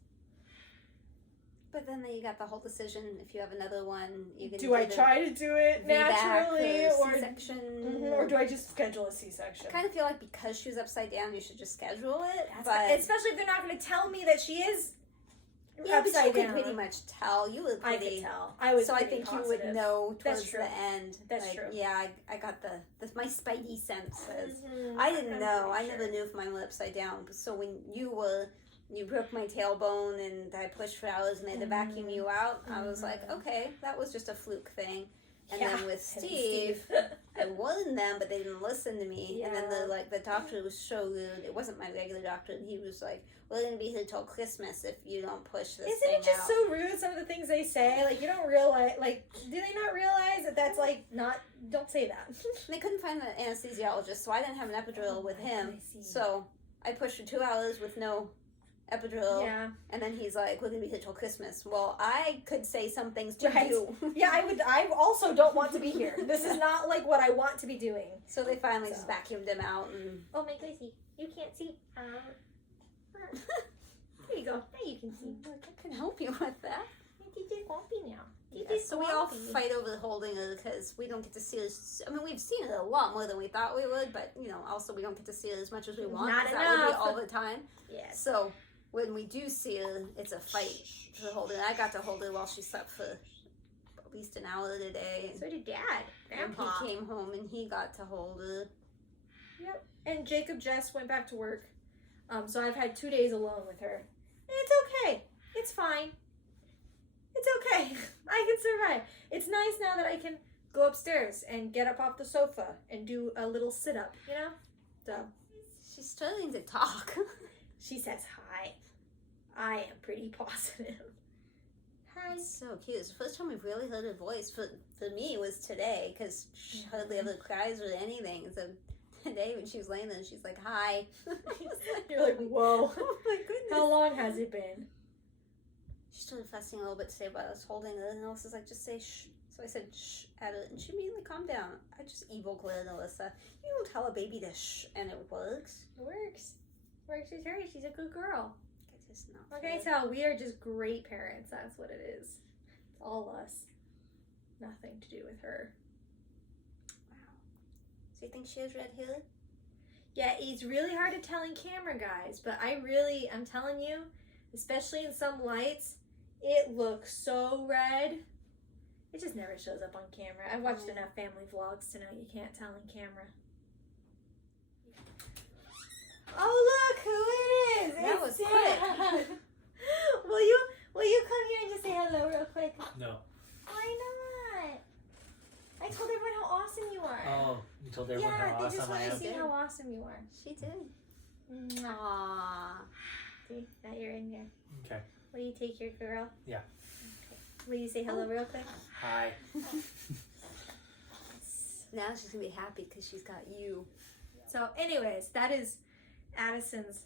But then you got the whole decision. If you have another one, you can do I try to do it naturally or C-section, or do I just schedule a C-section? I kind of feel like because she was upside down, you should just schedule it. Especially if they're not going to tell me that she is upside down. You could pretty much tell. You would pretty. I could tell. I was. So I think positive. You would know towards the end. That's true. Yeah, I got my spidey senses. Mm-hmm. I didn't know. I never knew if mine were upside down. So when you broke my tailbone and I pushed for hours and they had to vacuum you out, I was like, okay, that was just a fluke thing. And then with Steve, I warned them, but they didn't listen to me. Yeah. And then the doctor was so rude. It wasn't my regular doctor, and he was like, "We're gonna be here till Christmas if you don't push this." Isn't it just so rude? Some of the things they say, like you don't realize, like do they not realize that that's like not? Don't say that. They couldn't find an anesthesiologist, so I didn't have an epidural with him. So I pushed for 2 hours with no epidural, and then he's like, "We're gonna be here till Christmas." Well, I could say some things to you. Yeah, I also don't want to be here. This is not like what I want to be doing. So they finally just vacuumed him out. And oh my goodness, you can't see. There you go. Now you can see. I can help you with that. She's just bumpy now. So we all fight over holding her because we don't get to see her. We've seen her a lot more than we thought we would, but also we don't get to see her as much as we want. Not enough. That would be all the time. Yes. So when we do see her, it's a fight for holding her. I got to hold her while she slept for at least an hour today. So did Dad. Grandpa. And he came home and he got to hold her. Yep. And Jacob just went back to work. So I've had 2 days alone with her. And it's okay. It's fine. It's okay. I can survive. It's nice now that I can go upstairs and get up off the sofa and do a little sit-up, So she's starting to talk. She says hi. I am pretty positive. Hi. It's so cute. It's the first time we've really heard her voice. For me, it was today, because she hardly ever cries or anything. So today when she was laying there, she's like, hi. You're like, whoa. Oh my goodness. How long has it been? She started fussing a little bit today about us holding her, and Alyssa's like, just say shh. So I said shh at her, and she immediately calmed down. I just evil glared at Alyssa. You don't tell a baby to shh, and it works. It works. Works with her. She's a good girl. It's not what can I tell? We are just great parents. That's what it is. It's all us. Nothing to do with her. Wow. So you think she has red hair? Yeah, it's really hard to tell in camera, guys. But I'm telling you, especially in some lights, it looks so red. It just never shows up on camera. I've watched enough family vlogs to know you can't tell in camera. Oh, look who it is! That was quick. Will you come here and just say hello real quick? No. Why not? I told everyone how awesome you are. Oh, you told everyone how awesome I am? Yeah, they just want to see how awesome you are. She did. Aww. See, now you're in here. Okay. Will you take your girl? Yeah. Okay. Will you say hello real quick? Hi. Now she's going to be happy because she's got you. So anyways, that is Addison's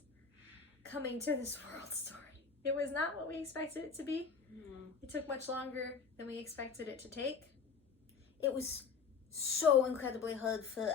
coming to this world story. It was not what we expected it to be. It took much longer than we expected it to take. It was so incredibly hard for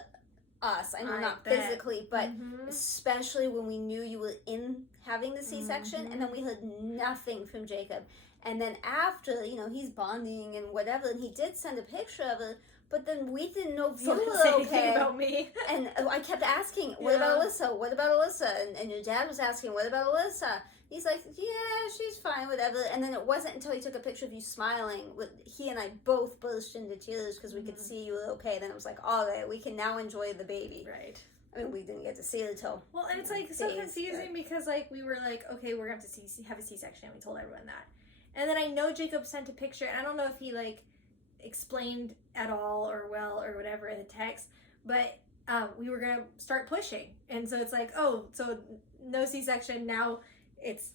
us. I know not physically, but especially when we knew you were in having the C-section, and then we heard nothing from Jacob. And then after, he's bonding and whatever, and he did send a picture of it, but then we didn't know if you were okay. About me. And I kept asking, what about Alyssa? What about Alyssa? And your dad was asking, what about Alyssa? He's like, yeah, she's fine, whatever. And then it wasn't until he took a picture of you smiling, he and I both burst into tears because we could see you were okay. Then it was like, all right, we can now enjoy the baby. Right. I mean, we didn't get to see it until well, and it's like so confusing because we were like, okay, we're going to have to have a C-section, and we told everyone that. And then I know Jacob sent a picture, and I don't know if he explained at all or whatever in the text, but we were gonna start pushing, and so it's like, oh, so no C-section now. It's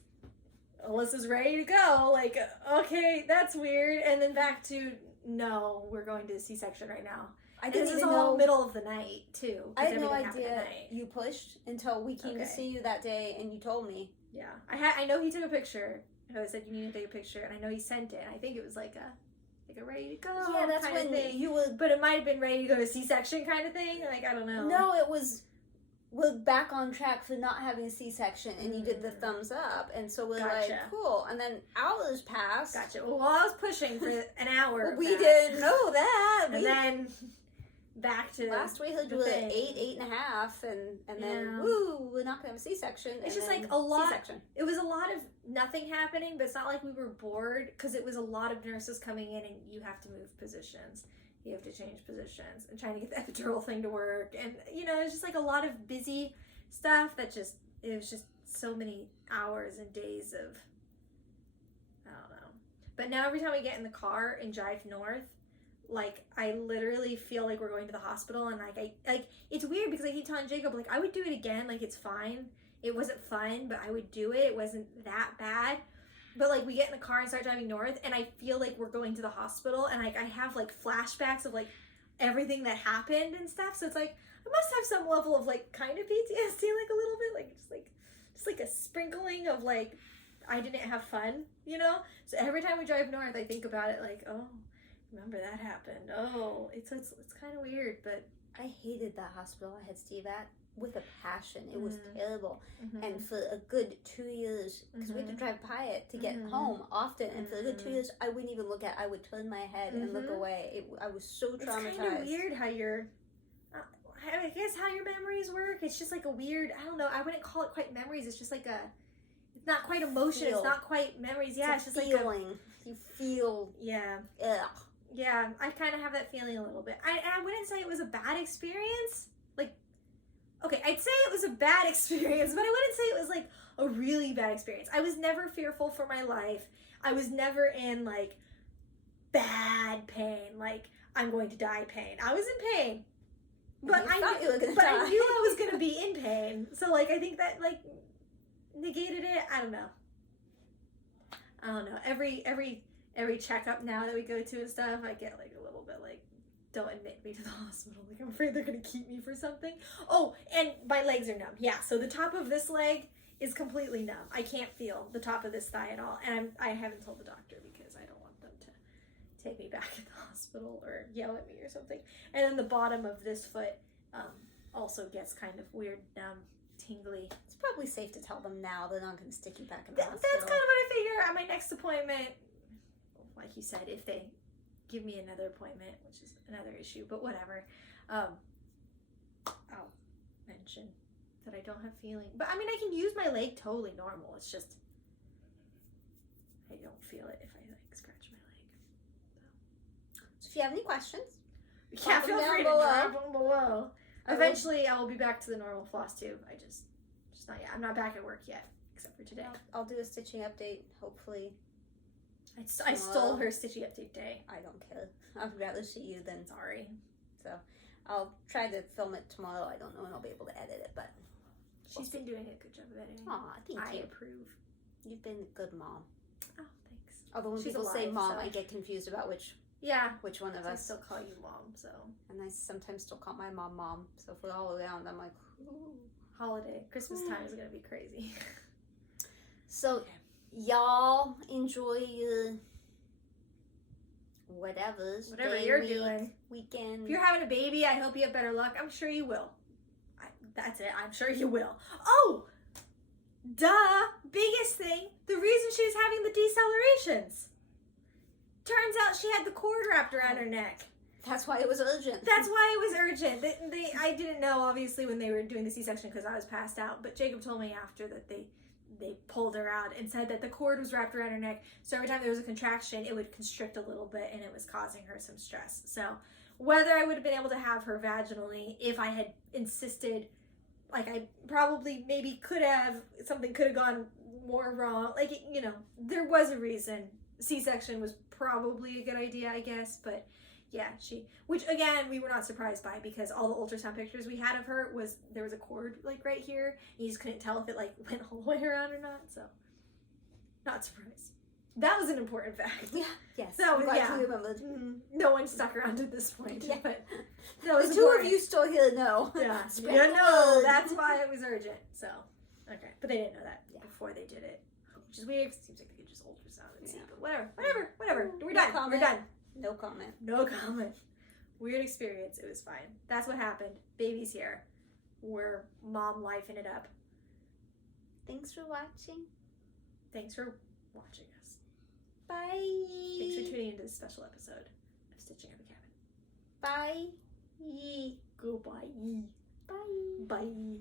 Alyssa's ready to go. Like, okay, that's weird, and then back to no, we're going to C-section right now. I didn't even even know know. Middle of the night too. I had no everything happened at idea night. you pushed until we came to see you that day, and you told me. Yeah, I know he took a picture. I said you need to take a picture, and I know he sent it. And I think it was like a ready to go. Yeah, that's kind when of thing. you were. But it might have been ready to go to C-section kind of thing. Like, I don't know. No, it was. We're back on track for not having a C-section, and you did the thumbs up, and so we're like, cool. And then hours passed. Gotcha. Well, I was pushing for an hour. We didn't know that. And then back to last we heard you were at 8.5, and then woo, we're not gonna have a C-section. It's just like a lot. C-section. It was a lot of nothing happening, but it's not like we were bored because it was a lot of nurses coming in, and you have to move positions. You have to change positions and trying to get the epidural thing to work, and it's just like a lot of busy stuff that it was just so many hours and days of, I don't know. But now every time we get in the car and drive north, like, I literally feel like we're going to the hospital, and it's weird because I keep telling Jacob, like, I would do it again, like, it's fine. It wasn't fun, but I would do it. It wasn't that bad. But, like, we get in the car and start driving north, and I feel like we're going to the hospital, and, like, I have, like, flashbacks of, like, everything that happened and stuff. So it's, like, I must have some level of, like, kind of PTSD, like, a little bit. Like, just like a sprinkling of, like, I didn't have fun, So every time we drive north, I think about it, like, oh, remember that happened. Oh, it's kind of weird, but. I hated that hospital I had Steve at. With a passion. It was terrible. And for a good 2 years, because we had to drive by it to get home often, and for a good 2 years, I wouldn't even look at it. I would turn my head and look away. I was so traumatized. It's kind of weird how I guess how your memories work. It's just like a weird, I don't know, I wouldn't call it quite memories. It's just like it's not quite emotion. It's not quite memories. Yeah, it's just feeling. Like you feel. Yeah. Ugh. Yeah, I kind of have that feeling a little bit. I wouldn't say it was a bad experience. Okay, I'd say it was a bad experience, but I wouldn't say it was, like, a really bad experience. I was never fearful for my life. I was never in, like, bad pain, like, I'm going to die pain. I was in pain. But I thought you were going to die. I knew I was going to be in pain. So, like, I think that, like, negated it. I don't know. Every checkup now that we go to and stuff, I get, like, a little bit, like, don't admit me to the hospital. Like, I'm afraid they're going to keep me for something. Oh, and my legs are numb. Yeah, so the top of this leg is completely numb. I can't feel the top of this thigh at all. And I haven't told the doctor because I don't want them to take me back to the hospital or yell at me or something. And then the bottom of this foot also gets kind of weird, numb, tingly. It's probably safe to tell them now they're not going to stick you back in the hospital. That's kind of what I figure at my next appointment. Like you said, if they give me another appointment, which is another issue, but whatever. I'll mention that I don't have feeling. But I mean, I can use my leg totally normal. It's just I don't feel it if I like scratch my leg. So if you have any questions, yeah, feel free to drop them below. Eventually, I will be back to the normal FlossTube. I just not yet. I'm not back at work yet, except for today. I'll do a stitching update, hopefully. I stole her stitching update day. I don't care. I'd rather see you than sorry. So I'll try to film it tomorrow. I don't know when I'll be able to edit it, but she's been doing a good job of editing. Aw, thank you. I approve. You've been a good mom. Oh, thanks. Although when people say mom, I get confused about which one of us. I still call you mom, so. And I sometimes still call my mom. So if we're all around, I'm like, ooh. Holiday. Christmas time is going to be crazy. So, y'all enjoy your whatever you're doing. Weekend. If you're having a baby, I hope you have better luck. I'm sure you will. That's it. I'm sure you will. Oh! Duh! Biggest thing. The reason she was having the decelerations. Turns out she had the cord wrapped around her neck. That's why it was urgent. That's why it was urgent. I didn't know, obviously, when they were doing the C-section because I was passed out. But Jacob told me after that they pulled her out and said that the cord was wrapped around her neck. So every time there was a contraction, it would constrict a little bit and it was causing her some stress. So whether I would have been able to have her vaginally if I had insisted, like I probably maybe could have, something could have gone more wrong. Like, there was a reason. C-section was probably a good idea, I guess. But Yeah, which again, we were not surprised by because all the ultrasound pictures we had of her there was a cord like right here. You just couldn't tell if it like went all the way around or not, so not surprised. That was an important fact. Yeah, yes. So, yeah. You remembered. No one stuck around at this point. Yeah. But that was the two important. of you still here know. Yeah. Spread Yeah, the no, word. that's why it was urgent. So, okay. But they didn't know that before they did it. Which is weird. Seems like they could just ultrasound and see. But whatever. We're done. Comment. We're done. No comment. No comment. Weird experience. It was fine. That's what happened. Baby's here. We're mom lifing it up. Thanks for watching. Thanks for watching us. Bye. Thanks for tuning into this special episode of Stitching on the Cabin. Bye. Goodbye. Bye. Bye.